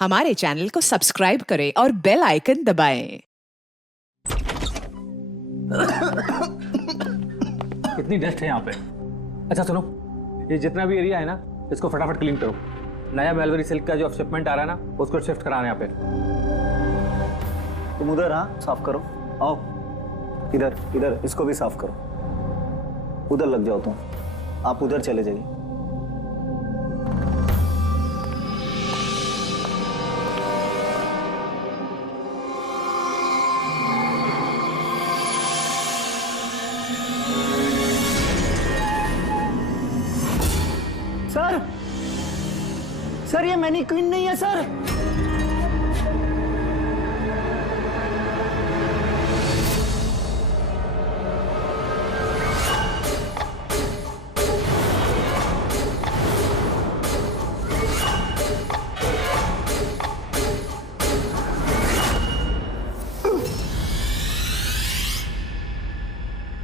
हमारे चैनल को सब्सक्राइब करें और बेल आइकन दबाएं। कितनी डस्ट है यहाँ पे। अच्छा सुनो, ये जितना भी एरिया है ना, इसको फटाफट क्लीन करो। नया मेलबरी सिल्क का जो शिपमेंट आ रहा है ना, उसको शिफ्ट कराना यहाँ पे। तुम उधर, हाँ साफ करो। आओ इधर, इधर इसको भी साफ करो। उधर लग जाओ तुम, आप उधर चले जाइए। सर, सर ये मैनीक्वीन नहीं है सर।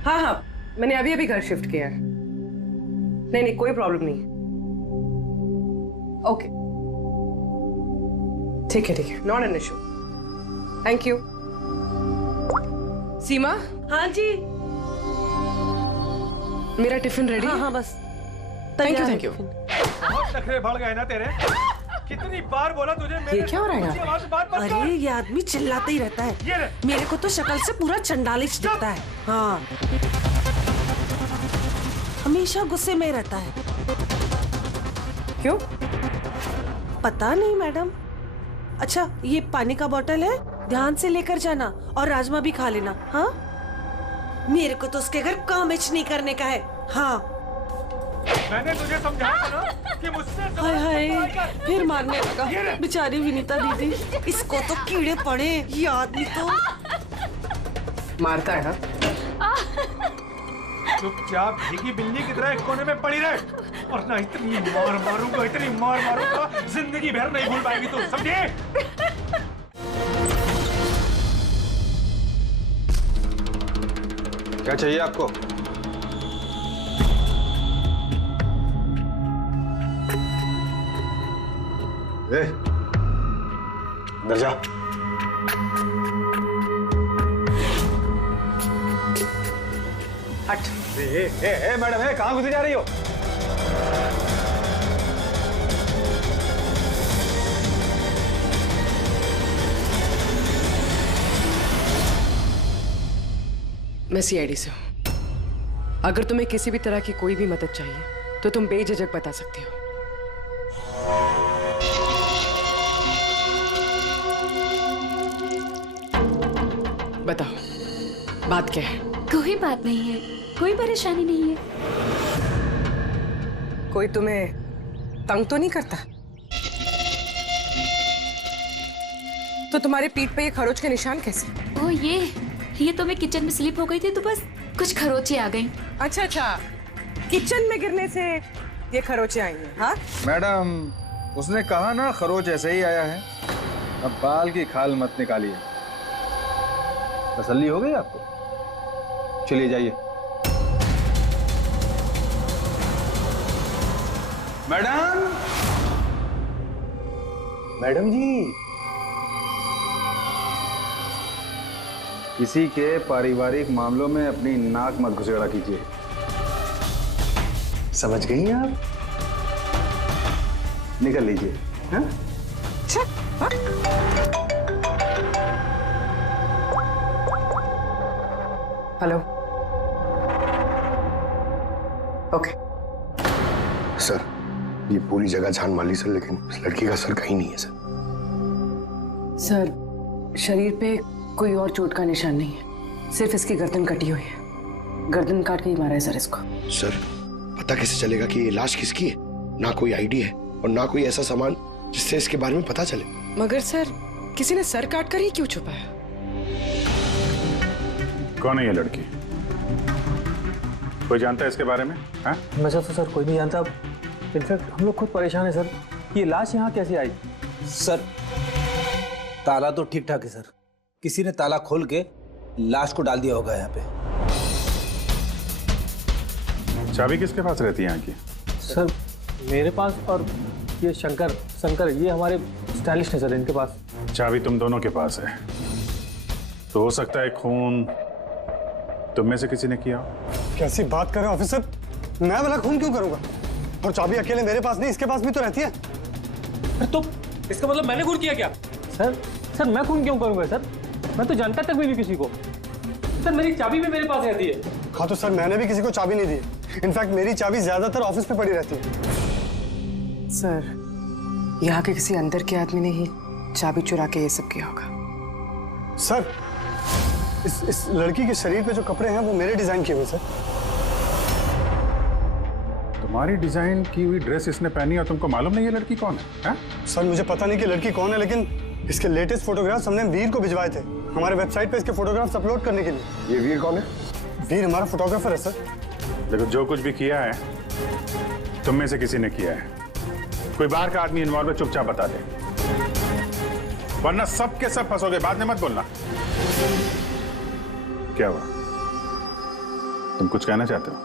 हाँ हाँ, मैंने अभी अभी घर शिफ्ट किया है। नहीं नहीं, कोई प्रॉब्लम नहीं है। ओके ठीक है, not an issue. Thank you. Seema. हाँ जी। मेरा टिफिन रेडी? हाँ बस। Thank you. बहुत नखरे बढ़ गए ना तेरे। कितनी बार बोला तुझे मेरे ये क्या हो रहा है यहाँ पे? आवाज से बात मत कर। अरे ये आदमी चिल्लाता ही रहता ये है। ले। मेरे को तो शक्ल से पूरा चंडालिश दिखता है। हाँ, हमेशा गुस्से में रहता है। क्यों? पता नहीं मैडम। अच्छा ये पानी का बोतल है, ध्यान से लेकर जाना और राजमा भी खा लेना। हाँ, मेरे को तो उसके घर काम नहीं करने का है। हाँ। मैंने तुझे समझाया था ना कि मुझसे हाय हाय, फिर मारने ये लगा ले। बेचारी विनीता दीदी। इसको तो कीड़े पड़े, ये आदमी तो। मारता है ना? चुपचाप भीगी बिल्ली की तरह एक कोने में पड़ी रहे। और ना इतनी मार मारूंगा जिंदगी भर नहीं भूल पाएगी तू, समझे? क्या चाहिए आपको? अंदर जा। हट। मैडम, कहाँ घुसी जा रही हो? मैं सीआईडी से हूँ। अगर तुम्हें किसी भी तरह की कोई भी मदद चाहिए तो तुम बेझिझक बता सकती हो। बताओ, बात क्या है? कोई बात नहीं है, कोई परेशानी नहीं है। कोई तुम्हें तंग तो नहीं करता? तो तुम्हारे पीठ पे ये खरोच के निशान कैसे? ओ ये तो मैं किचन में स्लिप हो गई थी तो बस कुछ खरोचे आ गई। अच्छा, किचन में गिरने से ये खरोचे आई हैं? हाँ मैडम, उसने कहा ना खरोच ऐसे ही आया है। अब बाल की खाल मत निकालिए। तसल्ली हो गई आपको? चलिए जाइए। मैडम, मैडम जी, किसी के पारिवारिक मामलों में अपनी नाक मत घुसेड़ा कीजिए। समझ गई आप? निकल लीजिए। हाँ? हेलो। ओके। सर, ये पूरी जगह जान मार ली सर, लेकिन इस लड़की का सर कहीं नहीं है सर। सर, शरीर पे कोई और चोट का निशान नहीं है, सिर्फ इसकी गर्दन कटी हुई है। गर्दन काट के ही मारा है सर इसको। सर, पता कैसे चलेगा कि ये लाश किसकी है? ना कोई आईडी है और ना कोई ऐसा सामान जिससे इसके बारे में पता चले। मगर सर, किसी ने सर काट कर ही क्यों छुपाया? कौन है ये लड़की? कोई जानता है इसके बारे में? हाँ? वैसे तो सर कोई नहीं जानता। इनफैक्ट हम लोग खुद परेशान है सर। ये लाश यहाँ कैसे आई? सर ताला तो ठीक ठाक है सर, किसी ने ताला खोल के लाश को डाल दिया होगा यहाँ पे। चाबी किसके पास रहती है यहाँ की? सर मेरे पास, और ये शंकर ये हमारे स्टाइलिश है सर इनके पास। चाबी तुम दोनों के पास है, तो हो सकता है खून तुम में से किसी ने किया। कैसी बात कर रहे हैं ऑफिसर? मैं वाला खून क्यों करूंगा? और चाबी अकेले मेरे पास नहीं, इसके पास भी तो रहती है। तो इसका मतलब मैंने खून किया क्या? सर मैं खून क्यों करूंगा सर? मैं तो जानता तक भी नहीं किसी को। सर मेरी चाबी भी मेरे पास रहती है। हाँ तो सर मैंने भी किसी को चाबी नहीं दी। इनफैक्ट मेरी चाबी ज्यादातर ऑफिस पे पड़ी रहती है। सर, यहाँ के किसी अंदर के आदमी ने ही चाबी चुरा के ये सब किया होगा। सर इस लड़की के शरीर पे जो कपड़े हैं वो मेरे डिजाइन किए हुए सर। तुम्हारी डिजाइन की हुई ड्रेस इसने पहनी और तुमको मालूम नहीं ये लड़की कौन है? सर मुझे पता नहीं कि लड़की कौन है, लेकिन इसके लेटेस्ट फोटोग्राफ्स हमने वीर को भिजवाए थे हमारे वेबसाइट पे इसके फोटोग्राफ्स अपलोड करने के लिए। ये वीर कौन है? वीर हमारा फोटोग्राफर है सर। देखो, जो कुछ भी किया है तुम में से किसी ने किया है। कोई बाहर का आदमी इन्वॉल्व है, चुपचाप बता दे, वरना सब के सब फंसोगे। बाद में मत बोलना। क्या हुआ? तुम कुछ कहना चाहते हो?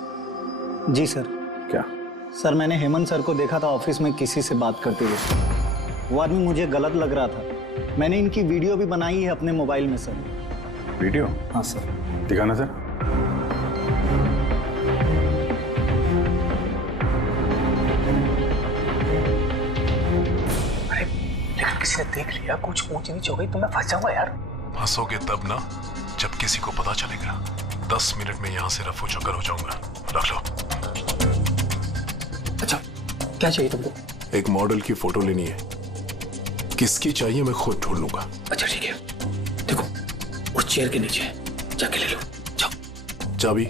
जी सर। क्या? सर मैंने हेमंत सर को देखा था ऑफिस में किसी से बात करते हुए। वो आदमी मुझे गलत लग रहा था। मैंने इनकी वीडियो भी बनाई है अपने मोबाइल में सर। वीडियो? हाँ सर। दिखाना सर। लेकिन किसी ने देख लिया, कुछ ऊंच नीच हो गई तो मैं फंस जाऊंगा यार। फंसोगे तब ना जब किसी को पता चलेगा। 10 मिनट में यहाँ से रफू चक्कर हो जाऊंगा। रख लो। अच्छा, क्या चाहिए तुमको? एक मॉडल की फोटो लेनी है। किसकी चाहिए मैं खुद ढूंढ लूंगा। अच्छा ठीक है, देखो उस चेयर के नीचे जाके ले लो। जाओ। चाबी?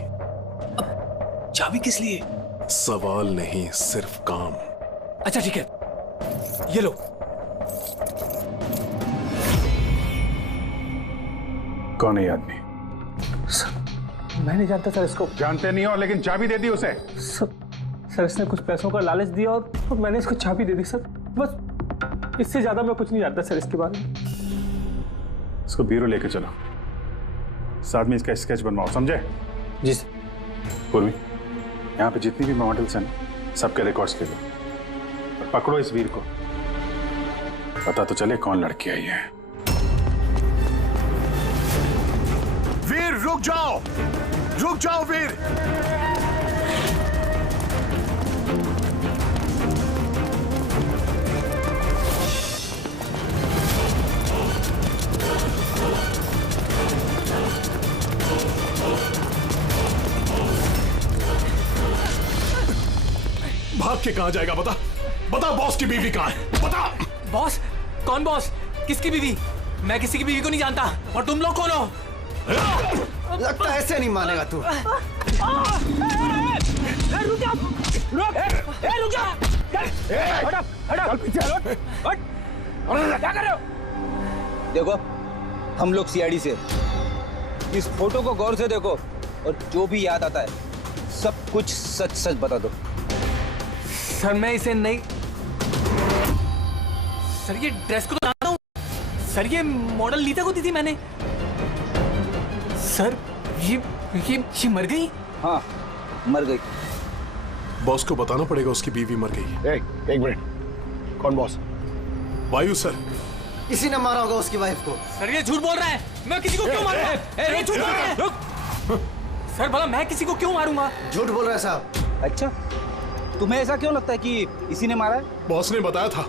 चाबी किस लिए? सवाल नहीं, सिर्फ काम। अच्छा ठीक है, ये लो। कौन है ये आदमी? सर मैं नहीं जानता सर इसको। जानते नहीं हो, लेकिन चाबी दे दी उसे। सर इसने कुछ पैसों का लालच दिया और मैंने इसको चाबी दे दी सर। बस इससे ज्यादा मैं कुछ नहीं जानता सर इसके बारे में। इसको ब्यूरो लेके चलो, साथ में इसका स्केच बनवाओ, समझे? जी सर। पूर्वी, यहाँ पे जितनी भी मॉडल्स हैं सबके रिकॉर्ड्स ले लो और पकड़ो इस वीर को। पता तो चले कौन लड़की आई है। वीर रुक जाओ, रुक जाओ वीर। भाग के कहां जाएगा? बता बता, बॉस की बीवी कहां है? बता। बॉस? कौन बॉस? किसकी बीवी? मैं किसी की बीवी को नहीं जानता। और तुम लोग कौन हो? लगता है ऐसे नहीं मानेगा तू। रुक जा, रुक जा। हट पीछे, हट। क्या कर रहे हो? देखो, हम लोग सीआईडी से। इस फोटो को गौर से देखो और जो भी याद आता है सब कुछ सच सच बता दो। सर मैं इसे नहीं। सर ये ड्रेस को तो जानता हूँ। सर ये मॉडल नीता को दी थी मैंने। सर ये मर गई? हाँ मर गई। बॉस को बताना पड़ेगा उसकी बीवी मर गई। एक मिनट, कौन बॉस? वायु सर। इसी ने मारा होगा उसकी वाइफ को। सर ये झूठ बोल रहा है। मैं किसी को क्यों मारूंगा? ये झूठ बोल रहा है। रुक। सर भला मैं किसी को क्यों मारूंगा? झूठ बोल रहा है साहब। अच्छा, तुम्हें ऐसा क्यों लगता है कि इसी ने मारा है? बॉस ने बताया था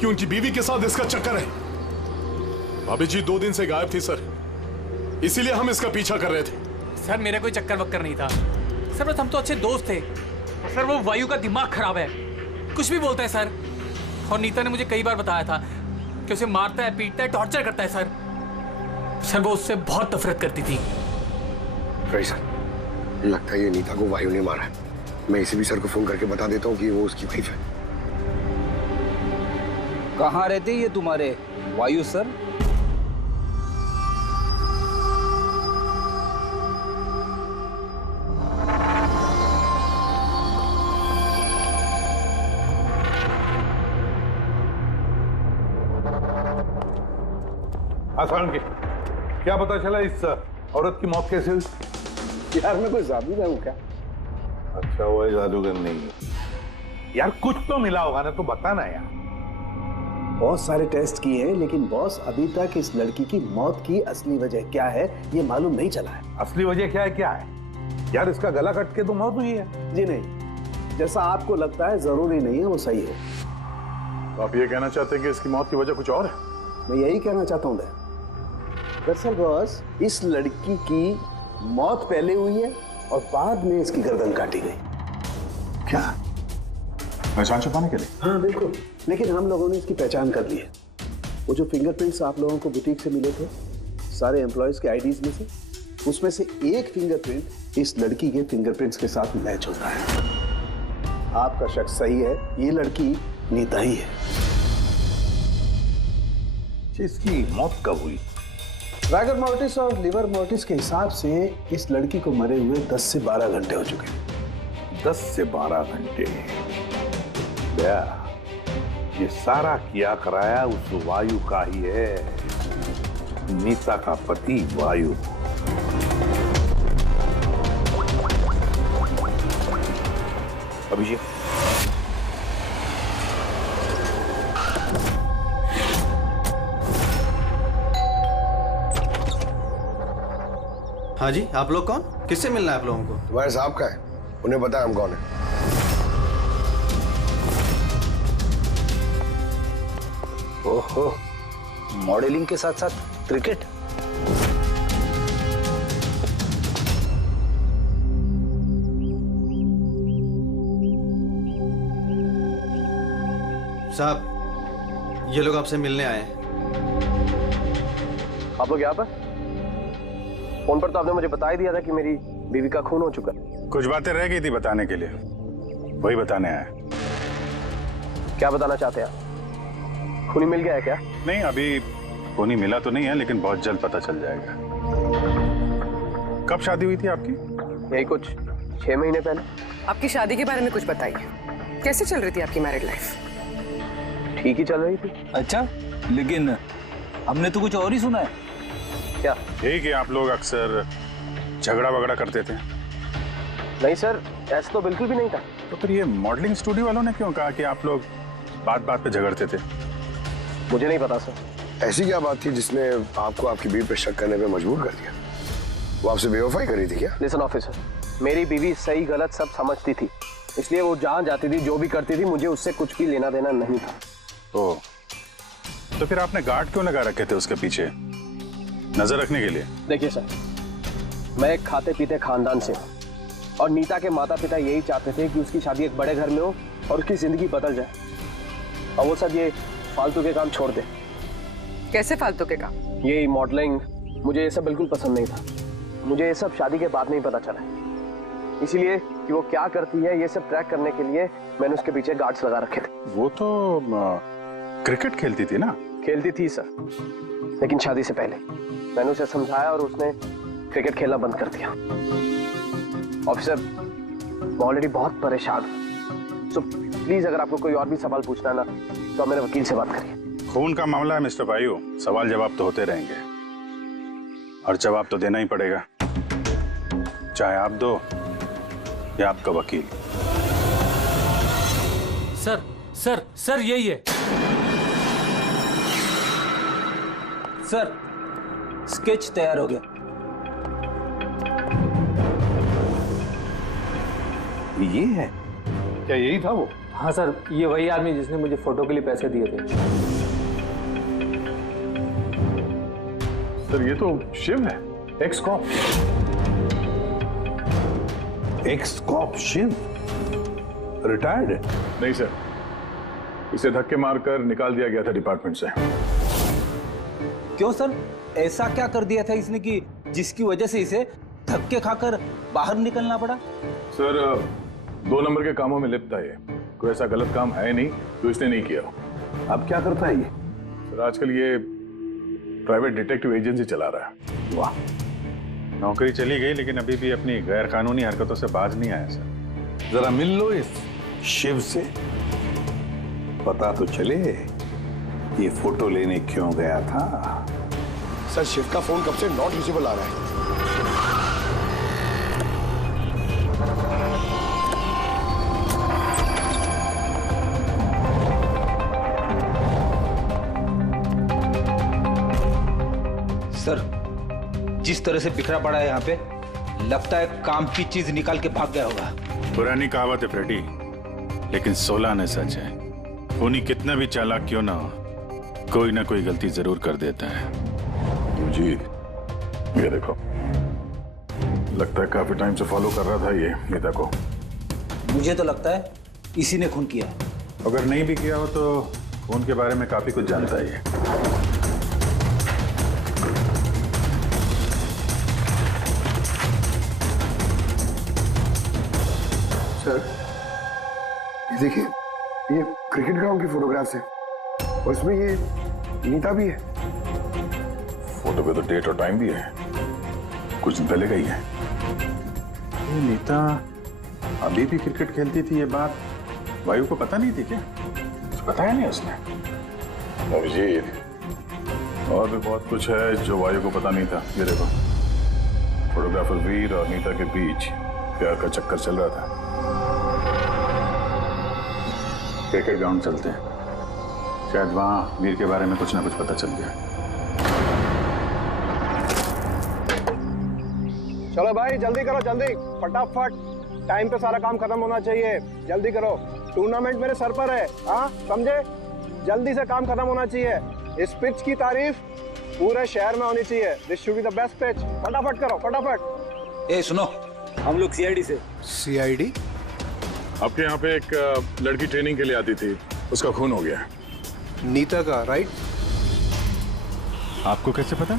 कि उनकी बीवी के साथ इसका चक्कर है। भाभी जी 2 दिन से गायब थी सर, इसीलिए हम इसका पीछा कर रहे थे। सर मेरा कोई चक्कर वक्कर नहीं था सर, बस हम तो अच्छे दोस्त थे। सर वो वायु का दिमाग खराब है, कुछ भी बोलता है सर। और नीता ने मुझे कई बार बताया था कि उसे मारता है, पीटता है, टॉर्चर करता है सर। सर वो उससे बहुत नफरत करती थी। सर लगता है ये नीता को वायु ने मारा है। मैं इसी भी सर को फोन करके बता देता हूँ कि वो उसकी वाइफ है। कहाँ रहते ये तुम्हारे वायु सर? आसान के क्या पता चला इस औरत की मौत कैसे हुई? यार मैं कोई जादूगर हूँ क्या? अच्छा वो जादूगर नहीं है यार, कुछ तो मिला होगा ना, तो बताना यार। बहुत सारे टेस्ट किए हैं, लेकिन बॉस अभी तक इस लड़की की मौत की असली वजह क्या है ये मालूम नहीं चला है। असली वजह क्या है यार? इसका गला कट के तो मौत हुई है। जी नहीं, जैसा आपको लगता है जरूरी नहीं है वो सही है। तो आप ये कहना चाहते हैं कि इसकी मौत की वजह कुछ और है? मैं यही कहना चाहता हूँ दरअसल बॉस, इस लड़की की मौत पहले हुई है और बाद में इसकी गर्दन काटी गई। क्या? पहचान छुपाने के लिए? हाँ बिल्कुल, लेकिन हम लोगों ने इसकी पहचान कर ली है। वो जो फिंगरप्रिंट्स आप लोगों को बुटीक से मिले थे सारे एम्प्लॉयज के आईडीज में से, उसमें से एक फिंगरप्रिंट इस लड़की के फिंगरप्रिंट्स के साथ मैच होता है। आपका शक सही है, ये लड़की नीता ही है। इसकी मौत कब हुई? रागर मोर्टिस और लिवर मोर्टिस के हिसाब से इस लड़की को मरे हुए 10 से 12 घंटे हो चुके हैं। 10 से 12 घंटे? दया, ये सारा किया कराया उस वायु का ही है, नीता का पति वायु। अभिषेक, हाँ जी, आप लोग कौन? किससे मिलना है आप लोगों को? तुम्हारे साहब का है, उन्हें पता है हम कौन है। ओहो, मॉडलिंग के साथ साथ क्रिकेट। साहब, ये लोग आपसे मिलने आए हैं। आप लोग यहाँ पर? फोन पर तो आपने मुझे बता ही दिया था कि मेरी बीवी का खून हो चुका। कुछ बातें रह गई थी बताने के लिए, वही बताने आया। क्या बताना चाहते हैं आप? खूनी मिल गया है क्या? नहीं, अभी खूनी मिला तो नहीं है, लेकिन बहुत जल्द पता चल जाएगा। कब शादी हुई थी आपकी? यही कुछ 6 महीने पहले। आपकी शादी के बारे में कुछ बताइए, कैसे चल रही थी आपकी मैरिड लाइफ? ठीक ही चल रही थी। अच्छा, लेकिन हमने तो कुछ और ही सुना है। क्या? यही कि आप लोग अक्सर झगड़ा वगड़ा करते थे। नहीं सर, ऐसा तो बिल्कुल भी नहीं था। तो फिर ये मॉडलिंग स्टूडियो वालों ने क्यों कहा कि आप लोग बात बात पे झगड़ते थे? मुझे नहीं पता सर। ऐसी क्या बात थी जिसने आपको आपकी बीवी पे शक करने पे मजबूर कर दिया? वो आपसे बेवफाई करी थी क्या? लिसन ऑफिसर, मेरी बीवी सही गलत सब समझती थी, इसलिए वो जहाँ जाती थी जो भी करती थी मुझे उससे कुछ भी लेना देना नहीं था। तो फिर आपने गार्ड क्यों लगा रखे थे उसके पीछे, नजर रखने के लिए? देखिए सर, मैं एक खाते पीते खानदान से हूँ और नीता के माता पिता यही चाहते थे कि उसकी शादी एक बड़े घर में हो और उसकी जिंदगी बदल जाए, और वो सब ये फालतू के काम छोड़ दे। कैसे फालतू के काम? यही मॉडलिंग, मुझे ये सब बिल्कुल पसंद नहीं था। मुझे ये सब शादी के बाद में ही पता चला, इसीलिए कि वो क्या करती है ये सब ट्रैक करने के लिए मैंने उसके पीछे गार्ड्स लगा रखे थे। वो तो क्रिकेट खेलती थी ना? खेलती थी सर, लेकिन शादी से पहले मैंने उसे समझाया और उसने क्रिकेट खेलना बंद कर दिया। ऑफिसर, मैं ऑलरेडी बहुत परेशान हूँ, सो प्लीज अगर आपको कोई और भी सवाल पूछना है ना तो आप मेरे वकील से बात करिए। खून का मामला है मिस्टर भाइयों, सवाल जवाब तो होते रहेंगे और जवाब तो देना ही पड़ेगा, चाहे आप दो या आपका वकील। सर सर सर यही है सर, स्केच तैयार हो गया। ये है क्या? यही था वो? हाँ सर, ये वही आदमी जिसने मुझे फोटो के लिए पैसे दिए थे। सर ये तो शिव है, ex cop. Ex cop Shiv retired है? नहीं सर, इसे धक्के मारकर निकाल दिया गया था डिपार्टमेंट से। क्यों सर, ऐसा क्या कर दिया था इसने कि जिसकी वजह से इसे धक्के खाकर बाहर निकलना पड़ा? सर 2 नंबर के कामों में लिप्त है ये, कोई ऐसा गलत काम है नहीं जो इसने नहीं किया। अब क्या करता है ये? सर आजकल ये प्राइवेट डिटेक्टिव एजेंसी चला रहा है। वाह, नौकरी चली गई लेकिन अभी भी अपनी गैर कानूनी हरकतों से बाज नहीं आया सर। जरा मिल लो इस शिव से, पता तो चले ये फोटो लेने क्यों गया था। सर शिव का फोन कब से नॉट रीचेबल आ रहा है। सर, जिस तरह से बिखरा पड़ा है यहाँ पे, लगता है काम की चीज निकाल के भाग गया होगा। पुरानी कहावत है फ्रेडी, लेकिन 16 आने सच है। खूनी कितना भी चालाक क्यों ना हो, कोई ना कोई गलती जरूर कर देता है। जी, ये देखो, लगता है काफी टाइम से फॉलो कर रहा था ये नीता को। मुझे तो लगता है इसी ने खून किया है। अगर नहीं भी किया हो तो खून के बारे में काफी कुछ जानता है ये। सर, ये देखिए, ये क्रिकेट ग्राउंड की फोटोग्राफ्स है और इसमें ये नीता भी है। फोटो पे तो डेट और टाइम भी है, कुछ दिन पहले गई है। ये नीता अभी भी क्रिकेट खेलती थी, ये बात वायु को पता नहीं थी क्या? कुछ बताया नहीं उसने? अभिजीत, और भी बहुत कुछ है जो वायु को पता नहीं था। ये देखो, फोटोग्राफर वीर और नीता के बीच प्यार का चक्कर चल रहा था। क्रिकेट ग्राउंड चलते हैं, शायद वहां वीर के बारे में कुछ ना कुछ पता चल गया। चलो भाई, जल्दी करो, जल्दी, फटाफट, टाइम पे सारा काम खत्म होना चाहिए। जल्दी करो, टूर्नामेंट मेरे सर पर है, हाँ समझे? जल्दी से काम खत्म होना चाहिए। इस पिच की तारीफ पूरे शहर में होनी चाहिए। This should be the best pitch. फटाफट करो, फटाफट। ए सुनो, हम लोग सीआईडी से। सीआईडी? आपके यहाँ पे एक लड़की ट्रेनिंग के लिए आती थी, उसका खून हो गया। नीता का, राइट? आपको कैसे पता?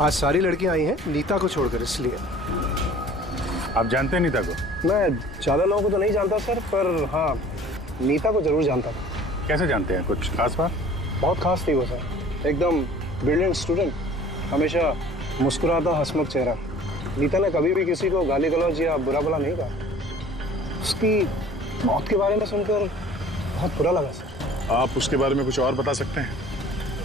आज सारी लड़कियां आई हैं नीता को छोड़कर, इसलिए। आप जानते हैं नीता को? मैं ज्यादा लोगों को तो नहीं जानता सर, पर हाँ, नीता को जरूर जानता था। कैसे जानते हैं? कुछ खास बात? बहुत खास थी वो सर, एकदम ब्रिलियंट स्टूडेंट, हमेशा मुस्कुराता हंसमुख चेहरा। नीता ने कभी भी किसी को गाली गलौज या बुरा भला नहीं कहा। उसकी मौत के बारे में सुनकर बहुत बुरा लगा सर। आप उसके बारे में कुछ और बता सकते हैं?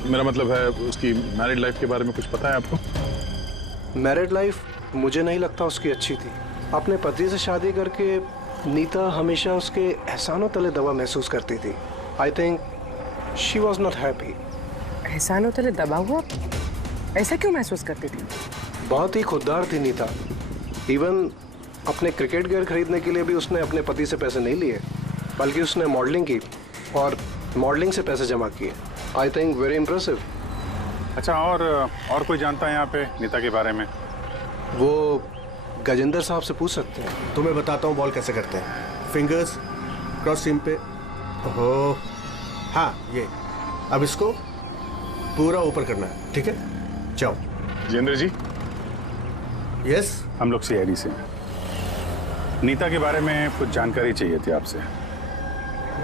मेरा मतलब है, उसकी मैरिड लाइफ के बारे में कुछ पता है आपको? मैरिड लाइफ मुझे नहीं लगता उसकी अच्छी थी। अपने पति से शादी करके नीता हमेशा उसके एहसानों तले दबा महसूस करती थी। I think she was not happy. एहसानों तले दबा हुआ? ऐसा क्यों महसूस करती थी? बहुत ही खुददार थी नीता। इवन अपने क्रिकेट गियर खरीदने के लिए भी उसने अपने पति से पैसे नहीं लिए, बल्कि उसने मॉडलिंग की और मॉडलिंग से पैसे जमा किए। I think very impressive. अच्छा, और कोई जानता है यहाँ पे नीता के बारे में? वो गजेंद्र साहब से पूछ सकते हैं। तो मैं बताता हूँ बॉल कैसे करते हैं। फिंगर्स क्रॉस सीम पे, हो हाँ ये, अब इसको पूरा ऊपर करना है, ठीक है? जाओ। जितेंद्र जी। यस, हम लोग सीआईडी से। नीता के बारे में कुछ जानकारी चाहिए थी आपसे।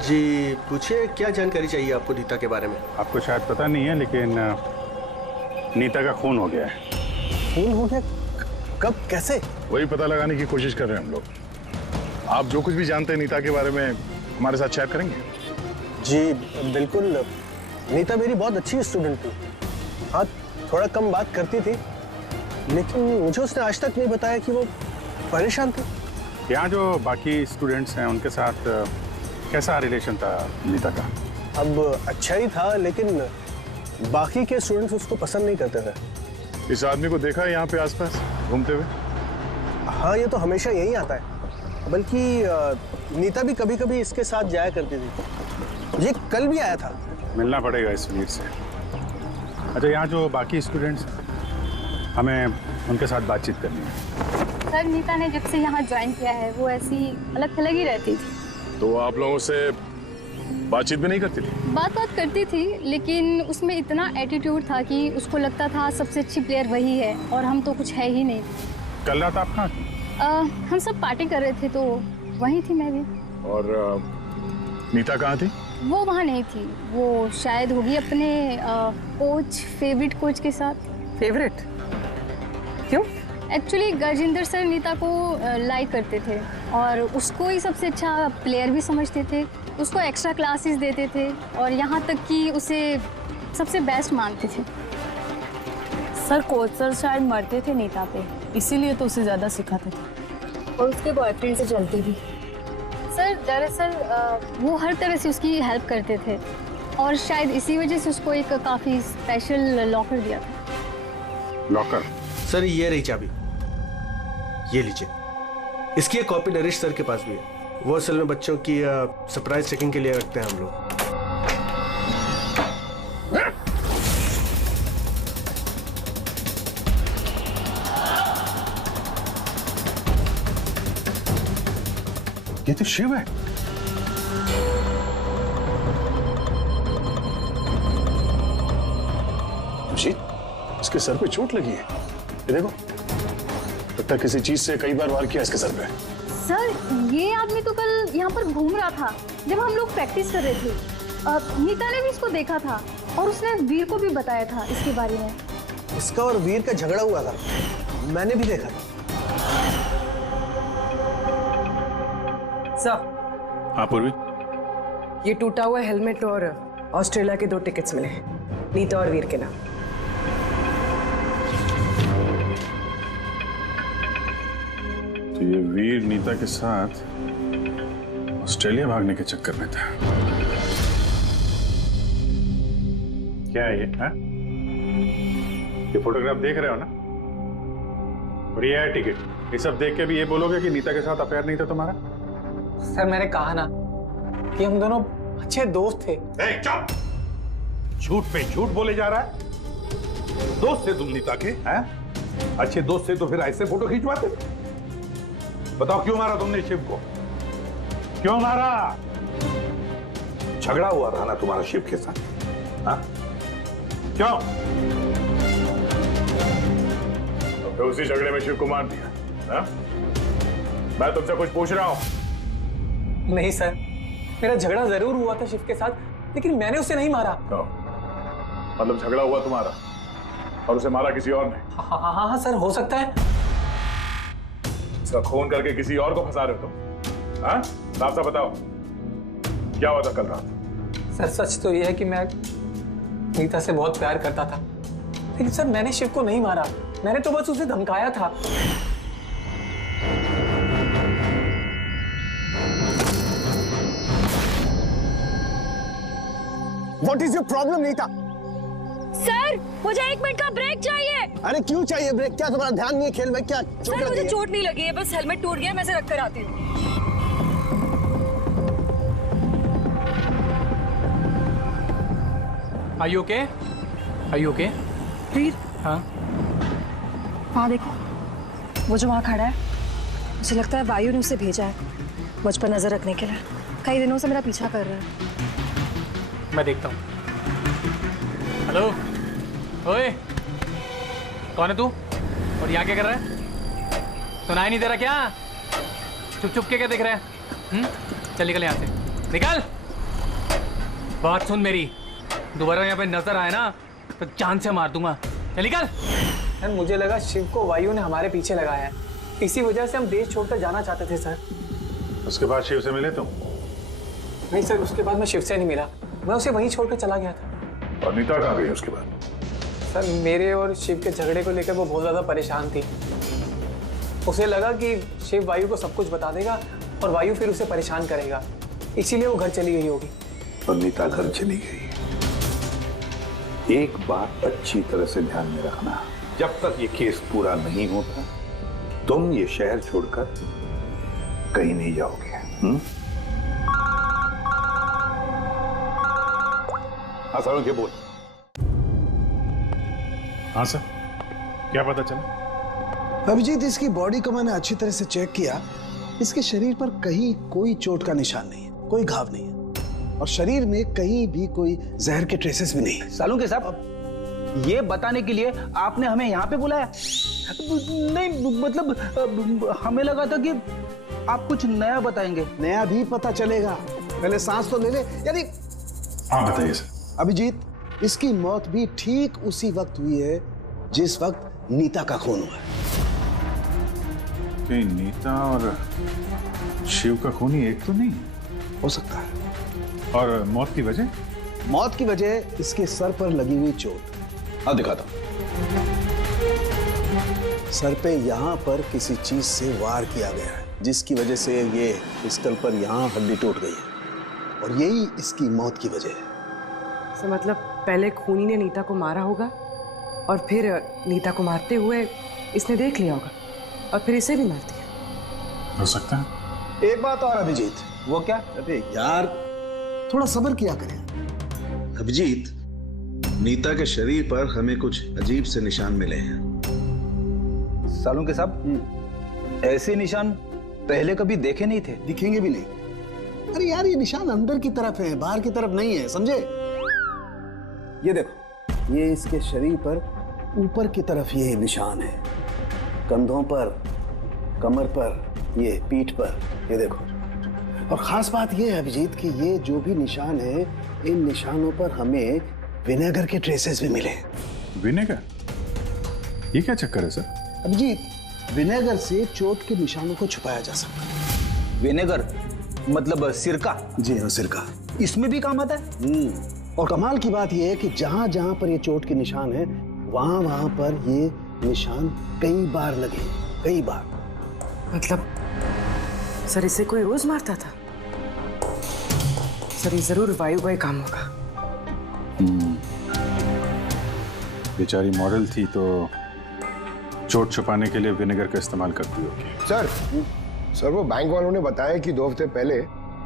जी पूछिए, क्या जानकारी चाहिए आपको नीता के बारे में? आपको शायद पता नहीं है, लेकिन नीता का खून हो गया है। खून हो गया? कब, कैसे? वही पता लगाने की कोशिश कर रहे हैं हम लोग। आप जो कुछ भी जानते हैं नीता के बारे में हमारे साथ शेयर करेंगे? जी बिल्कुल। नीता मेरी बहुत अच्छी स्टूडेंट थी। हाँ, थोड़ा कम बात करती थी, लेकिन मुझे उसने आज तक नहीं बताया कि वो परेशान थी। यहाँ जो बाकी स्टूडेंट्स हैं उनके साथ कैसा रिलेशन था नीता का? अब अच्छा ही था, लेकिन बाकी के स्टूडेंट्स उसको पसंद नहीं करते थे। इस आदमी को देखा है यहाँ पे आसपास घूमते हुए? हाँ, ये तो हमेशा यही आता है। बल्कि नीता भी कभी कभी इसके साथ जाया करती थी। ये कल भी आया था। मिलना पड़ेगा इस वीर से। अच्छा, यहाँ जो बाकी स्टूडेंट्स, हमें उनके साथ बातचीत करनी है। सर, नीता ने जब से यहाँ ज्वाइन किया है वो ऐसी अलग थलग ही रहती थी। तो आप लोगों से बातचीत भी नहीं करती थी? बात करती थी, लेकिन उसमें इतना एटीट्यूड था कि उसको लगता था सबसे अच्छी प्लेयर वही है और हम तो कुछ है ही नहीं। कल रात आप कहाँ थी? हम सब पार्टी कर रहे थे तो वहीं थी मैं भी। और नीता कहाँ थी? वो वहाँ नहीं थी, वो शायद होगी अपने कोच, फेवरेट कोच के साथ। फेवरेट? क्यों? एक्चुअली गजेंद्र सर नीता को लाइक करते थे और उसको ही सबसे अच्छा प्लेयर भी समझते थे। उसको एक्स्ट्रा क्लासेस देते थे और यहाँ तक कि उसे सबसे बेस्ट मानते थे। सर, कोच सर शायद मरते थे नीता पे, इसीलिए तो उसे ज़्यादा सिखाते थे और उसके बॉयफ्रेंड से चलती थी। सर, दरअसल वो हर तरह से उसकी हेल्प करते थे और शायद इसी वजह से उसको एक काफ़ी स्पेशल लॉकर दिया था। लॉकर? सर ये रही चाबी, ये लीजिए। इसकी एक कॉपी नरेश सर के पास भी है। वो असल में बच्चों की सरप्राइज चेकिंग के लिए रखते हैं हम लोग। ये तो शिव है। अभिजीत, इसके सर पे चोट लगी है। ये देखो, लगता है किसी चीज से कई बार वार किया इसके सर पे। सर ये आदमी तो कल यहाँ पर घूम रहा था जब हम लोग प्रैक्टिस कर रहे थे। नीता ने भी इसको देखा था और उसने वीर को भी बताया था इसके बारे में। इसका और वीर का झगड़ा हुआ था, मैंने भी देखा था। सर, हाँ पूर्वी, ये टूटा हुआ हेलमेट और ऑस्ट्रेलिया के 2 टिकट्स मिले हैं, नीता और वीर के नाम। तो ये वीर नीता के साथ ऑस्ट्रेलिया भागने के चक्कर में था। क्या है ये? हाँ? ये फोटोग्राफ देख रहे हो ना? और ये है टिकट। ये सब देख के भी ये बोलोगे कि नीता के साथ अफेयर नहीं था तुम्हारा? सर मैंने कहा ना कि हम दोनों अच्छे दोस्त थे। चुप! झूठ पे झूठ बोले जा रहा है। दोस्त थे तुम नीता के? हैं? अच्छे दोस्त थे तो फिर ऐसे फोटो खिंचवाते? बताओ क्यों मारा तुमने शिव को? क्यों मारा? झगड़ा हुआ था ना तुम्हारा शिव के साथ? हाँ? क्यों? तो उसी झगड़े में शिव को मार दिया? हाँ? मैं तुमसे कुछ पूछ रहा हूं। नहीं सर, मेरा झगड़ा जरूर हुआ था शिव के साथ, लेकिन मैंने उसे नहीं मारा। मतलब झगड़ा हुआ तुम्हारा और उसे मारा किसी और ने? हाँ सर, हो सकता है। इसका खून करके किसी और को फंसा रहे हो तुम? हाँ? साफ साफ बताओ, क्या हुआ था कल रात? सर सच तो यह है कि मैं नीता से बहुत प्यार करता था, लेकिन सर मैंने शिव को नहीं मारा, मैंने तो बस उसे धमकाया था। What is your problem, Nita? Sir मुझे 1 मिनट का ब्रेक चाहिए। अरे क्यों चाहिए ब्रेक? क्या तुम्हारा ध्यान नहीं है खेल में? क्या सर मुझे चोट नहीं लगी है, बस हेलमेट टूट गया, मैं इसे रख कर आती हूँ। Are you okay? Are you okay? वीर, हाँ? हाँ देखो, वो जो वहाँ खड़ा है, मुझे लगता है वायु ने उसे भेजा है मुझ पर नजर रखने के लिए। कई दिनों से मेरा पीछा कर रहा है। मैं देखता हूँ। हेलो, ओए, कौन है तू? और यहाँ क्या कर रहा है? सुनाई नहीं दे रहा क्या? चुप चुप के क्या देख रहा है? चल निकल यहाँ से, निकल। बात सुन मेरी, दोबारा यहाँ पे नजर आए ना तो जान से मार दूंगा। चल निकल। सर मुझे लगा शिव को वायु ने हमारे पीछे लगाया है, इसी वजह से हम देश छोड़कर जाना चाहते थे सर। उसके बाद शिव से मिले तुम? नहीं सर, उसके बाद मैं शिव से नहीं मिला, मैं उसे वहीं छोड़कर चला गया था। और नीता कहाँ गई उसके बाद? सर मेरे और शिव के झगड़े को लेकर वो बहुत ज्यादा परेशान थी। उसे लगा कि शिव वायु को सब कुछ बता देगा और वायु फिर उसे परेशान करेगा, इसीलिए वो घर चली गई होगी। और नीता घर चली गई। एक बात अच्छी तरह से ध्यान में रखना, जब तक ये केस पूरा नहीं होता तुम ये शहर छोड़कर कहीं नहीं जाओगे। हाँ सारों के बोल। हाँ सर, क्या पता चला? अभिजीत, इसकी बॉडी को मैंने अच्छी तरह से चेक किया। इसके शरीर पर कहीं कोई चोट का निशान नहीं है, कोई घाव नहीं है, और शरीर में कहीं भी कोई जहर के ट्रेसेस भी नहीं है। सालुंके साहब, ये बताने के लिए आपने हमें यहाँ पे बुलाया? नहीं मतलब हमें लगा था कि आप कुछ नया बताएंगे। नया भी पता चलेगा, पहले सांस तो ले ले। यानी हाँ बताइए सर। अभिजीत, इसकी मौत भी ठीक उसी वक्त हुई है जिस वक्त नीता का खून हुआ है। कि नीता और शिव का खून ही एक तो नहीं हो सकता है। और मौत की वजह? मौत की वजह इसके सर पर लगी हुई चोट। अब दिखाता हूं। सर पे यहाँ पर किसी चीज से वार किया गया है, जिसकी वजह से ये पिस्टल पर यहाँ हड्डी टूट गई है, और यही इसकी मौत की वजह है। मतलब पहले खूनी ने नीता को मारा होगा और फिर नीता को मारते हुए इसने देख लिया होगा और फिर इसे भी मार दिया। हो सकता है। एक बात और अभिजीत। वो क्या? अरे यार थोड़ा सब्र किया करें। अभिजीत, नीता के शरीर पर हमें कुछ अजीब से निशान मिले हैं। सालों के साहब, ऐसे निशान पहले कभी देखे नहीं थे। दिखेंगे भी नहीं। अरे यार ये निशान अंदर की तरफ है, बाहर की तरफ नहीं है, समझे? ये देखो, ये इसके शरीर पर ऊपर की तरफ ये निशान है, कंधों पर, कमर पर, ये पीठ पर, ये देखो। और खास बात ये है अभिजीत कि ये जो भी निशान है, इन निशानों पर हमें विनेगर के ट्रेसेस भी मिले। विनेगर? ये क्या चक्कर है सर? अभिजीत, विनेगर से चोट के निशानों को छुपाया जा सकता है। विनेगर मतलब सिरका? जी हाँ, सिरका। इसमें भी काम आता है। और कमाल की बात यह है कि जहां जहां पर ये चोट के निशान है, वहां वहां पर ये निशान कई बार लगे, कई बार। मतलब सर इसे कोई रोज मारता था? सर ये जरूर वायु का ही काम होगा। बेचारी मॉडल थी तो चोट छुपाने के लिए विनेगर का इस्तेमाल करती होगी। सर वो बैंक वालों ने बताया कि 2 हफ्ते पहले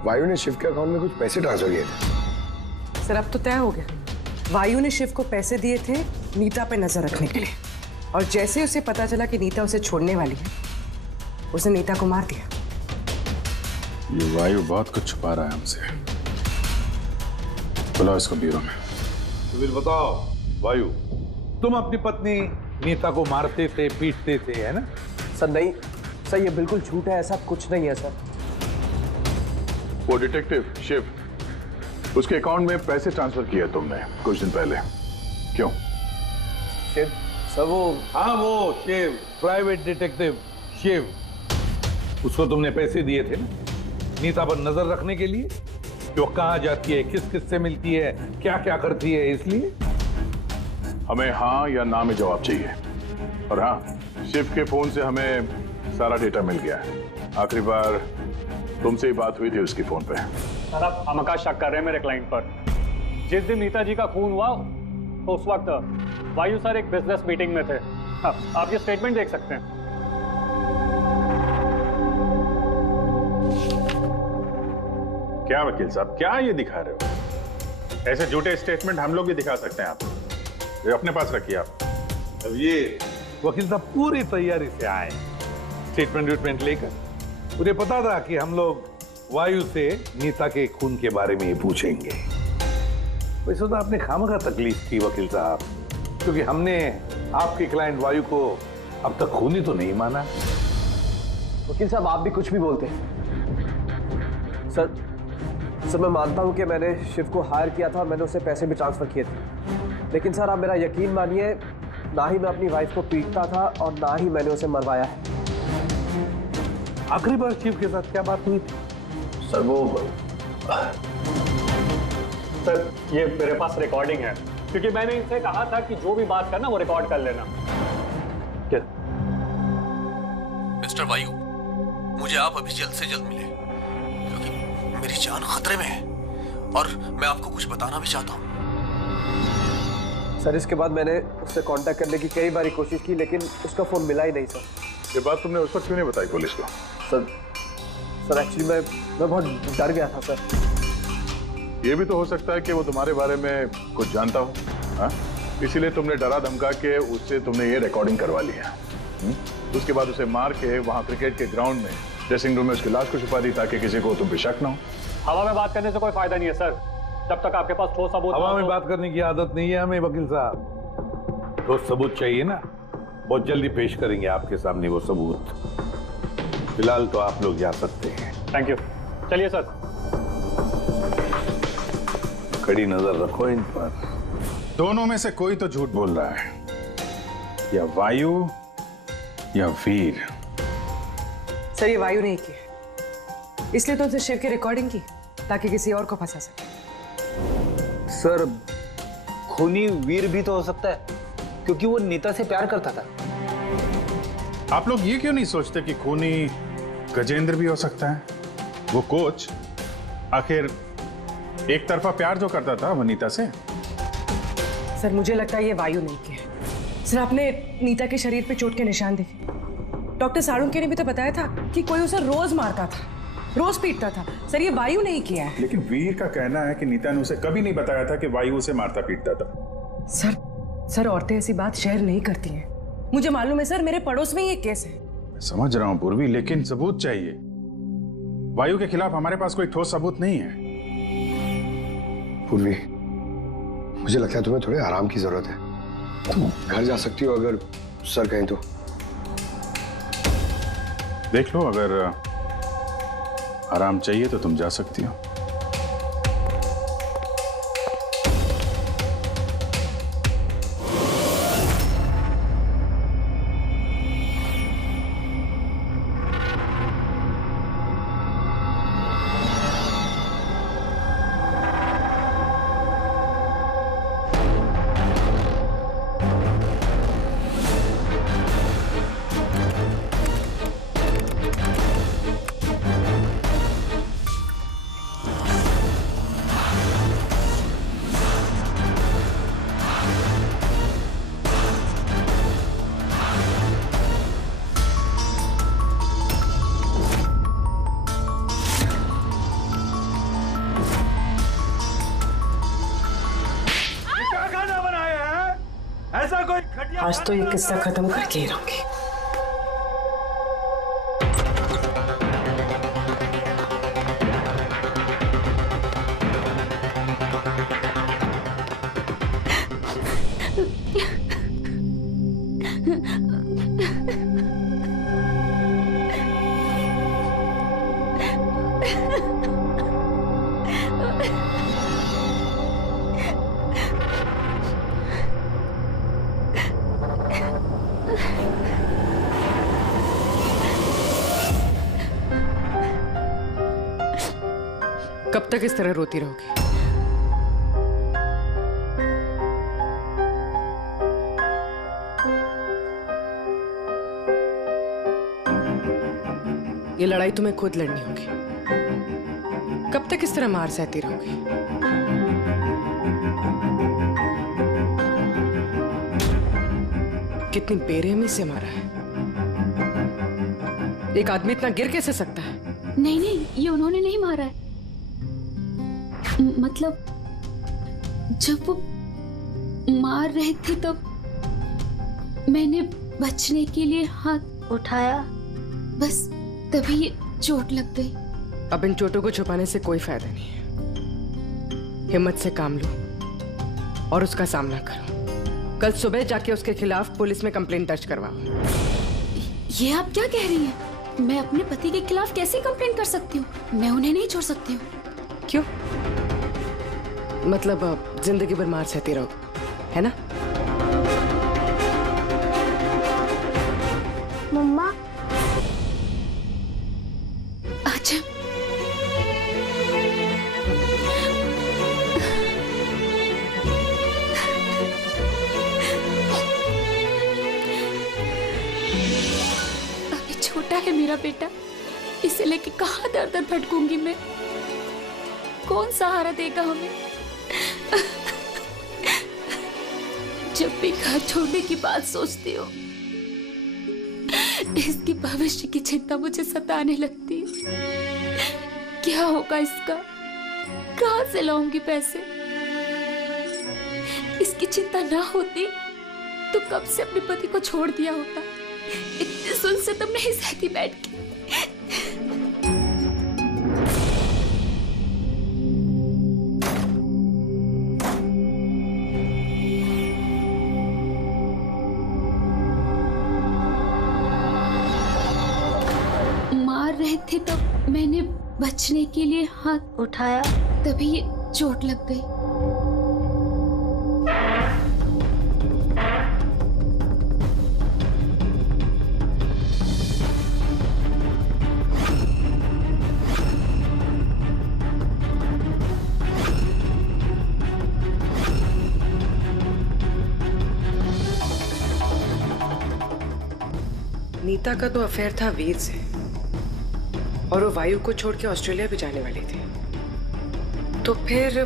वायु ने शिव के अकाउंट में कुछ पैसे ट्रांसफर किए थे। सर अब तो तय हो गया, वायु ने शिव को पैसे दिए थे नीता पे नजर रखने के लिए, और जैसे उसे पता चला कि नीता उसे छोड़ने वाली है, उसने नीता को मार दिया। ये वायु बहुत कुछ छुपा रहा है हमसे। बुलाओ इसको ब्यूरो में। तो फिर बताओ वायु, तुम अपनी पत्नी नीता को मारते थे, पीटते थे, है ना? सर नहीं सर, ये बिल्कुल झूठ है, ऐसा कुछ नहीं है सर। वो डिटेक्टिव शिव, उसके अकाउंट में पैसे ट्रांसफर किए तुमने कुछ दिन पहले, क्यों? शिव सर वो, हाँ वो शिव, प्राइवेट डिटेक्टिव शिव, उसको तुमने पैसे दिए थे ना नीता पर नजर रखने के लिए कि वो कहाँ जाती है, किस किस से मिलती है, क्या क्या करती है, इसलिए हमें हाँ या ना में जवाब चाहिए। और हाँ, शिव के फोन से हमें सारा डेटा मिल गया है। आखिरी बार तुमसे ही बात हुई थी उसकी फोन पे। सर आप हमका शक कर रहे हैं मेरे क्लाइंट पर। जिस दिन नीता जी का खून हुआ तो उस वक्त वायु सर एक बिजनेस मीटिंग में थे। आप ये स्टेटमेंट देख सकते हैं। क्या वकील साहब, क्या ये दिखा रहे हो? ऐसे झूठे स्टेटमेंट हम लोग भी दिखा सकते हैं, आप ये अपने पास रखिए आप। अब ये वकील साहब पूरी तैयारी से आए स्टेटमेंट लेकर। मुझे पता था कि हम लोग वायु से नीता के खून के बारे में पूछेंगे। वैसे तो आपने खामखा तकलीफ की वकील साहब, क्योंकि हमने आपके क्लाइंट वायु को अब तक खूनी तो नहीं माना। वकील साहब आप भी कुछ भी बोलते हैं। सर मैं मानता हूं कि मैंने शिव को हायर किया था, मैंने उसे पैसे भी ट्रांसफर किए थे, लेकिन सर आप मेरा यकीन मानिए, ना ही मैं अपनी वाइफ को पीटता था और ना ही मैंने उसे मरवाया है। आखिरी बार शिव के साथ क्या बात हुई थी? सर वो सर ये मेरे पास रिकॉर्डिंग है, क्योंकि मैंने इनसे कहा था कि जो भी बात करना वो रिकॉर्ड कर लेना। क्या? मिस्टर वायु, मुझे आप अभी जल्द से जल्द मिले, क्योंकि मेरी जान खतरे में है और मैं आपको कुछ बताना भी चाहता हूँ। सर इसके बाद मैंने उससे कांटेक्ट करने की कई बार कोशिश की, लेकिन उसका फोन मिला ही नहीं सर। ये बात तुमने उस वक्त क्यों नहीं बताई पुलिस को? सर एक्चुअली मैं बहुत डर गया था सर। ये भी तो हो सकता है कि वो तुम्हारे बारे में कुछ जानता हो, हाँ? इसीलिए तुमने डरा धमका के उससे तुमने ये रिकॉर्डिंग करवा लिया। उसके बाद उसे मार के वहाँ क्रिकेट के ग्राउंड में ड्रेसिंग रूम में उसकी लाश को छुपा दी, ताकि किसी को तुम पे शक ना हो। हवा में बात करने से कोई फायदा नहीं है सर, जब तक आपके पास ठोस सबूत। हवा में बात करने की आदत नहीं है हमें वकील साहब। ठोस सबूत चाहिए ना, बहुत जल्दी पेश करेंगे आपके सामने वो सबूत। फिलहाल तो आप लोग जा सकते हैं। थैंक यू, चलिए सर। कड़ी नजर रखो इन पर। दोनों में से कोई तो झूठ बोल रहा है, या वायु या वीर। सर ये वायु नहीं की, इसलिए तो उसे शिव की रिकॉर्डिंग की ताकि किसी और को फंसा सके। सर खूनी वीर भी तो हो सकता है, क्योंकि वो नीता से प्यार करता था। आप लोग ये क्यों नहीं सोचते कि खूनी गजेंद्र भी हो सकता है? वो कोच आखिर एक तरफा प्यार जो करता था वनीता से। सर मुझे लगता है ये वायु नहीं की है, सर आपने नीता के शरीर पे चोट के निशान देखे। डॉक्टर साळुंखे ने भी तो बताया था कि कोई उसे रोज मारता था, रोज पीटता था। सर ये वायु नहीं किया है। लेकिन वीर का कहना है कि नीता ने उसे कभी नहीं बताया था कि वायु उसे मारता पीटता था। सर औरतें ऐसी बात शेयर नहीं करती हैं। मुझे मालूम है सर, मेरे पड़ोस में ये केस है। समझ रहा हूं पूर्वी, लेकिन सबूत चाहिए। वायु के खिलाफ हमारे पास कोई ठोस सबूत नहीं है। पूर्वी, मुझे लगता है तुम्हें थोड़े आराम की जरूरत है। तुम घर जा सकती हो अगर सर कहें तो। देख लो, अगर आराम चाहिए तो तुम जा सकती हो। आज तो ये किस्सा खत्म करके ही रहूंगी। कब तक इस तरह रोती रहोगी? ये लड़ाई तुम्हें खुद लड़नी होगी। कब तक इस तरह मार सहती रहोगी? कितनी बेरहमी से मारा है। एक आदमी इतना गिर कैसे सकता है? नहीं नहीं, ये उन्होंने नहीं मारा है। मतलब जब वो मार रहे थे तब मैंने बचने के लिए हाथ उठाया, बस तभी ये चोट लग गई। अब इन चोटों को छुपाने से कोई फायदा नहीं है। हिम्मत से काम लो और उसका सामना करो। कल सुबह जाके उसके खिलाफ पुलिस में कंप्लेंट दर्ज करवाओ। ये आप क्या कह रही हैं? मैं अपने पति के खिलाफ कैसे कंप्लेंट कर सकती हूँ? मैं उन्हें नहीं छोड़ सकती हूँ। क्यों? मतलब जिंदगी भर मार सहती रहो, है ना? मम्मा, अच्छा अभी छोटा है मेरा बेटा, इसे लेके कहाँ दर दर भटकूंगी मैं? कौन सहारा देगा हमें? जब भी घर छोड़ने की बात सोचती हूँ, इसकी भविष्य की चिंता मुझे सताने लगती है। क्या होगा इसका? कहाँ से लाऊंगी पैसे? इसकी चिंता ना होती तो कब से अपने पति को छोड़ दिया होता। इतने सुन से तुम नहीं सहती बैठ के। थे तब मैंने बचने के लिए हाथ उठाया, तभी ये चोट लग गई। नीता का तो अफेयर था वीर से, और वो वायु को छोड़ के ऑस्ट्रेलिया भी जाने वाली थी। तो फिर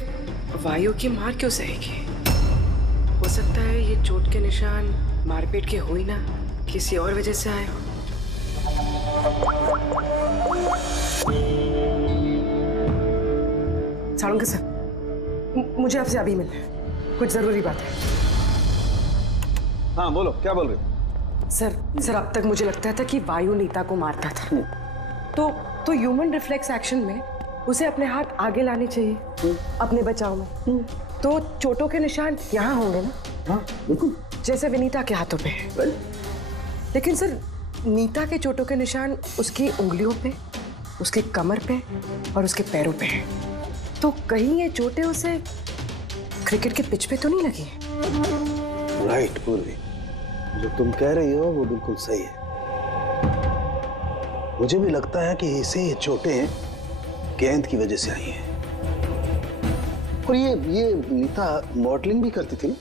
वायु की मार क्यों सहेगी? हो सकता है ये चोट के निशान मारपीट के हुई ना, किसी और वजह से आए हो। साळुंके सर, मुझे आपसे अभी मिलना है, कुछ जरूरी बात है। हाँ बोलो, क्या बोल रहे हो? सर अब तक मुझे लगता था कि वायु नीता को मारता था, तो ह्यूमन रिफ्लेक्स एक्शन में उसे अपने हाथ आगे लाने चाहिए अपने बचाव में। तो चोटों के निशान यहाँ होंगे ना? हाँ बिल्कुल, जैसे विनीता के हाथों पे है। लेकिन सर, नीता के चोटों के निशान उसकी उंगलियों पे, उसकी कमर पे और उसके पैरों पे है। तो कहीं ये चोटें उसे क्रिकेट के पिच पे तो नहीं लगी है? राइट पूर्वी, जो तुम कह रही हो वो बिल्कुल सही है। मुझे भी लगता है कि इसे ये चोटें गेंद की वजह से आई हैं। और ये नीता मॉडलिंग भी करती थी ना,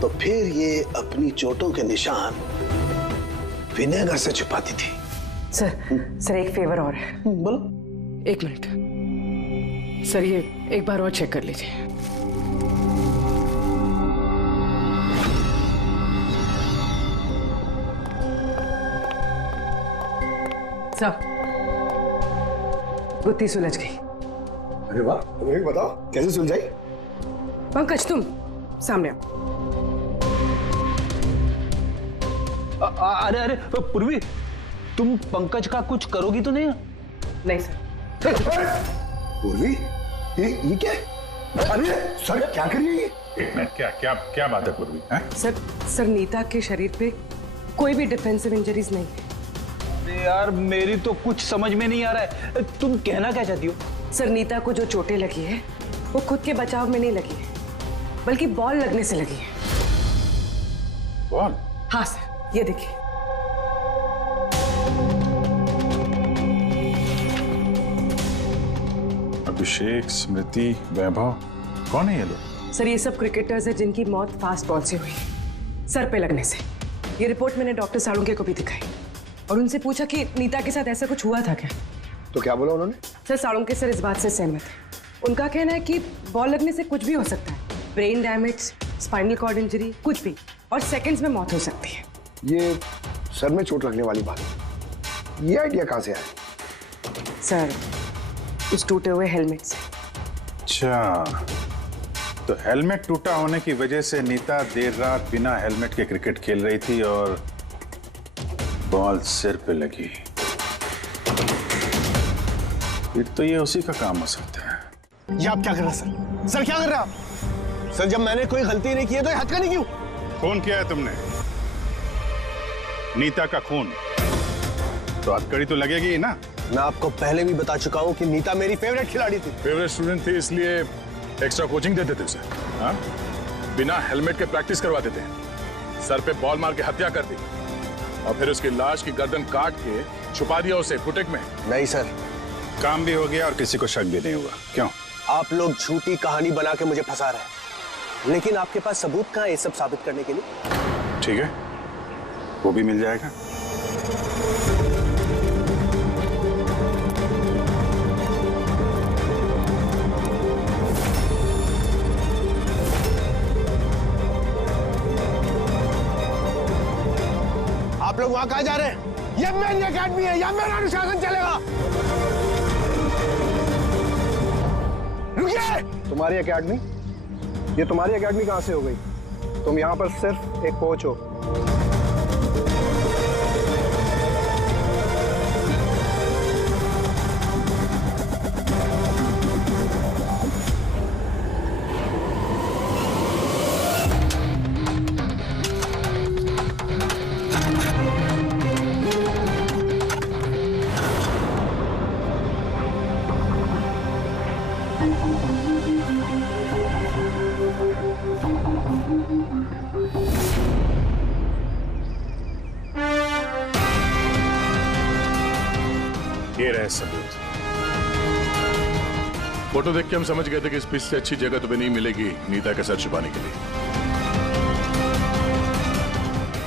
तो फिर ये अपनी चोटों के निशान विनेगर से छुपाती थी। सर एक फेवर और है। बोलो। 1 मिनट सर, ये एक बार और चेक कर लीजिए। सब गुत्ती सुलझ गई। अरे वाह, तुम्हें बताओ कैसे सुलझाई? पंकज तुम सामने आओ। अरे पूर्वी, तुम पंकज का कुछ करोगी तो नहीं? नहीं सर। पूर्वी, ये क्या है? अरे सर क्या कर रही है ये? एक मिनट, क्या बात है पूर्वी? सर नीता के शरीर पे कोई भी डिफेंसिव इंजरीज नहीं है। यार मेरी तो कुछ समझ में नहीं आ रहा है, तुम कहना क्या चाहती हो? सर नीता को जो चोटें लगी है वो खुद के बचाव में नहीं लगी है, बल्कि बॉल लगने से लगी है। बॉल? हाँ सर, ये देखिए। अभिषेक, स्मृति, वैभव, कौन है ये लोग? सर ये सब क्रिकेटर्स हैं जिनकी मौत फास्ट बॉल से हुई है, सर पे लगने से। ये रिपोर्ट मैंने डॉक्टर साळुंके को भी दिखाई और उनसे पूछा कि नीता के साथ ऐसा कुछ हुआ था क्या। तो क्या बोला उन्होंने? सर साळुंके सर इस बात से सहमत है। उनका कहना है कि बॉल लगने से कुछ भी हो सकता है, brain damage, spinal cord injury, कुछ भी, और सेकंड्स में मौत हो सकती है। ये सर में चोट लगने वाली बात, ये आइडिया कहाँ से आया? सर उस टूटे हुए हेलमेट से। अच्छा, तो हेलमेट टूटा होने की वजह से नीता देर रात बिना हेलमेट के क्रिकेट खेल रही थी और बॉल सिर पे लगी। फिर तो ये उसी का काम हो सकता है। ये आप क्या कर रहे हैं सर? क्या कर रहे हैं आप? सर जब मैंने कोई गलती नहीं की है तो ये हथकड़ी क्यों? खून किया है तुमने, नीता का खून, तो हथकड़ी तो लगेगी ही ना। मैं आपको पहले भी बता चुका हूँ कि नीता मेरी फेवरेट खिलाड़ी थी। फेवरेट स्टूडेंट थी इसलिए एक्स्ट्रा कोचिंग देते थे उसे, हाँ? बिना हेलमेट के प्रैक्टिस करवाते थे, सर पे बॉल मार के हत्या कर दी और फिर उसकी लाश की गर्दन काट के छुपा दिया उसे बुटीक में। नहीं सर, काम भी हो गया और किसी को शक भी नहीं हुआ। क्यों? आप लोग झूठी कहानी बना के मुझे फंसा रहे हैं, लेकिन आपके पास सबूत कहाँ है ये सब साबित करने के लिए? ठीक है, वो भी मिल जाएगा। आप लोग वहां कहाँ जा रहे हैं? ये मेरी एकेडमी है, यहाँ मेरा अनुशासन चलेगा। रुकिए! तुम्हारी एकेडमी? ये तुम्हारी एकेडमी कहाँ से हो गई? तुम यहाँ पर सिर्फ एक कोच हो। ये रहे सबूत। फोटो देख के हम समझ गए थे कि इस पिच से अच्छी जगह तुम्हें नहीं मिलेगी नीता का सर छुपाने के लिए।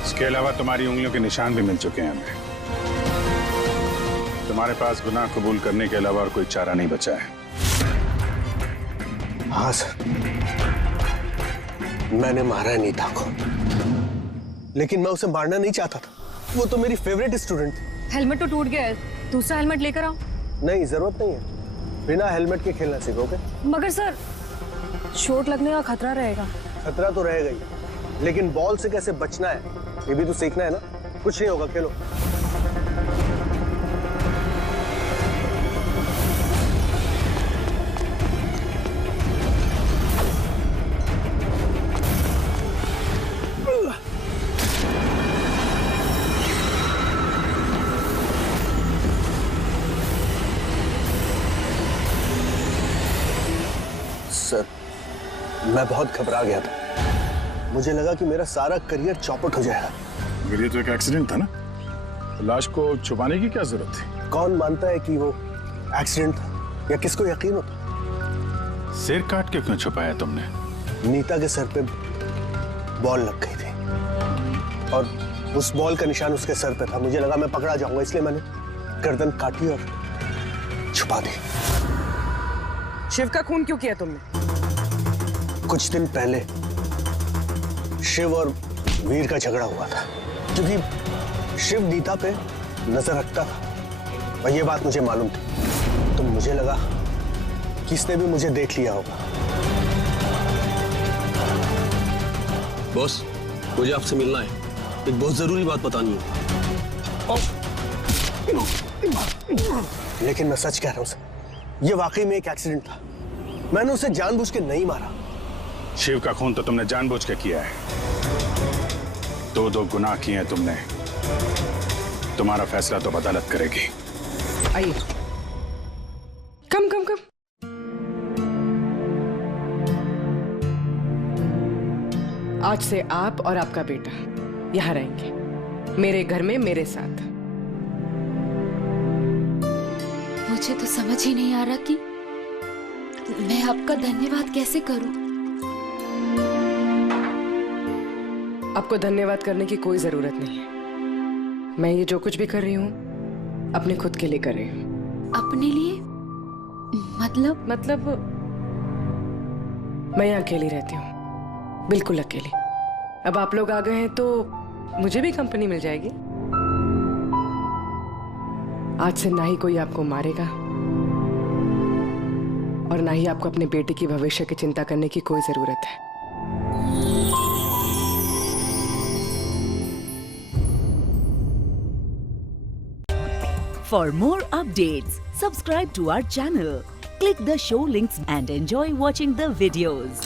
इसके अलावा तुम्हारी उंगलियों के निशान भी मिल चुके हैं हमें। तुम्हारे पास गुनाह कबूल करने के अलावा और कोई चारा नहीं बचा है। हाँ सर, मैंने मारा है नीता को। लेकिन मैं उसे मारना नहीं चाहता था। वो तो मेरी फेवरेट स्टूडेंट थी। हेलमेट तो टूट गया है, दूसरा हेलमेट लेकर आओ। नहीं, जरूरत नहीं है, बिना हेलमेट के खेलना सीखोगे। मगर सर, चोट लगने का खतरा रहेगा। खतरा तो रहेगा ही, लेकिन बॉल से कैसे बचना है ये भी तो सीखना है ना। कुछ नहीं होगा, खेलो। सर, मैं बहुत घबरा गया था। मुझे लगा कि मेरा सारा करियर चौपट हो जाएगा। मगर ये तो एक एक्सीडेंट था ना, लाश को छुपाने की क्या जरूरत थी? कौन मानता है कि वो एक्सीडेंट था, या किसको यकीन होता? सिर काट के क्यों छुपाया तुमने? नीता के सर पे बॉल लग गई थी और उस बॉल का निशान उसके सर पे था। मुझे लगा मैं पकड़ा जाऊंगा, इसलिए मैंने गर्दन काटी और छुपा दी। शिव का खून क्यों किया तुमने? कुछ दिन पहले शिव और वीर का झगड़ा हुआ था, क्योंकि शिव नीता पे नजर रखता था और ये बात मुझे मालूम थी। तो मुझे लगा कि इसने भी मुझे देख लिया होगा। बॉस, मुझे आपसे मिलना है, एक बहुत जरूरी बात बतानी है। लेकिन मैं सच कह रहा हूं सर, ये वाकई में एक एक्सीडेंट था। मैंने उसे जानबूझ के नहीं मारा। शिव का खून तो तुमने जानबूझ के किया है। दो गुनाह किए हैं तुमने। तुम्हारा फैसला तो अदालत करेगी। आइए। कम। आज से आप और आपका बेटा यहाँ रहेंगे, मेरे घर में मेरे साथ। मुझे तो समझ ही नहीं आ रहा कि मैं आपका धन्यवाद कैसे करूं। आपको धन्यवाद करने की कोई जरूरत नहीं है। मैं ये जो कुछ भी कर रही हूँ अपने खुद के लिए कर रही हूँ। अपने लिए? मतलब मैं यहाँ अकेली रहती हूँ, बिल्कुल अकेली। अब आप लोग आ गए हैं तो मुझे भी कंपनी मिल जाएगी। आज से ना ही कोई आपको मारेगा और ना ही आपको अपने बेटे की भविष्य की चिंता करने की कोई जरूरत है। For more updates, subscribe to our channel, click the show links and enjoy watching the videos.